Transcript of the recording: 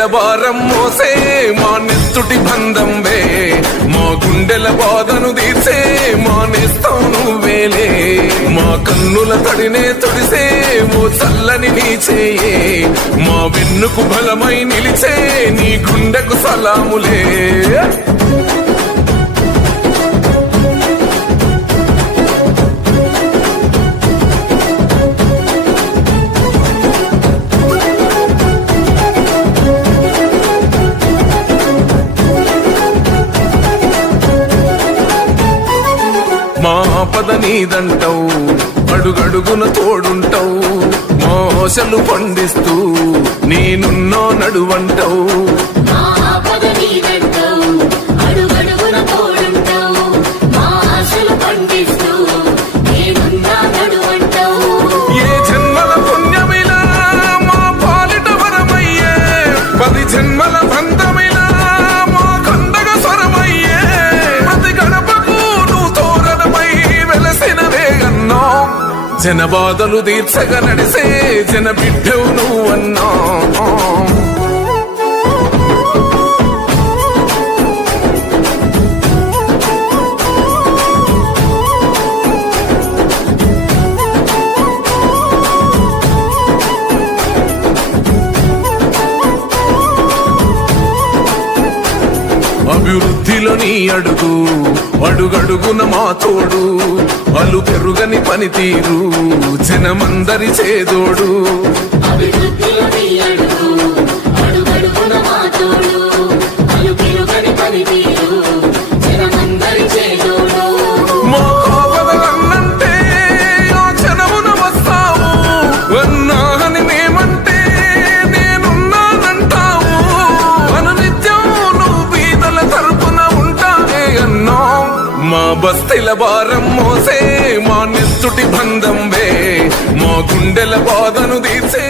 బస్తీల భారం మోసే మా నెత్తుటి బంధం వే మా గుండెల బాధను తీర్చే మా నేస్తం నువ్వేలే మా కన్నుల తడినే తుడిసే ఓ చల్లని నీ చేయే మా వెన్నుకు బలమై నిలిచే నీ గుండెకు సలాములే మా పద నీదంటావు అడుగడుగున తోడుంటావు మోసలు పండిస్తూ నేనున్నో నడువంటావు ఏ జన్మల పుణ్యమిలా మా పాలిట వరమయ్యే 10 జన్మల బంధమిలా మా కండగ స్వరమయ్యే ప్రతి గడపకు నువ్వు తోరణమై వెలసినవే అన్నా జన బాధలు తీర్చగా నడిసే జన బిడ్డవు నువ్వన్నా అభివృద్ధిలో నీ అడుగు అడుగడుగున మా తోడు అలు పెరుగని పనితీరు జనమందరి చేదోడు మా కావలన్నంటే ఆ జనమున వస్తావు అన్నాని మేమంటే నేనున్నానంటావు అనునిత్యం నువ్వు బీదల తరపున ఉంటానే అన్నా మా బస్తీల భారం మోసే మా నెత్తుటి బంధం వే మా గుండెల బాధను తీర్చే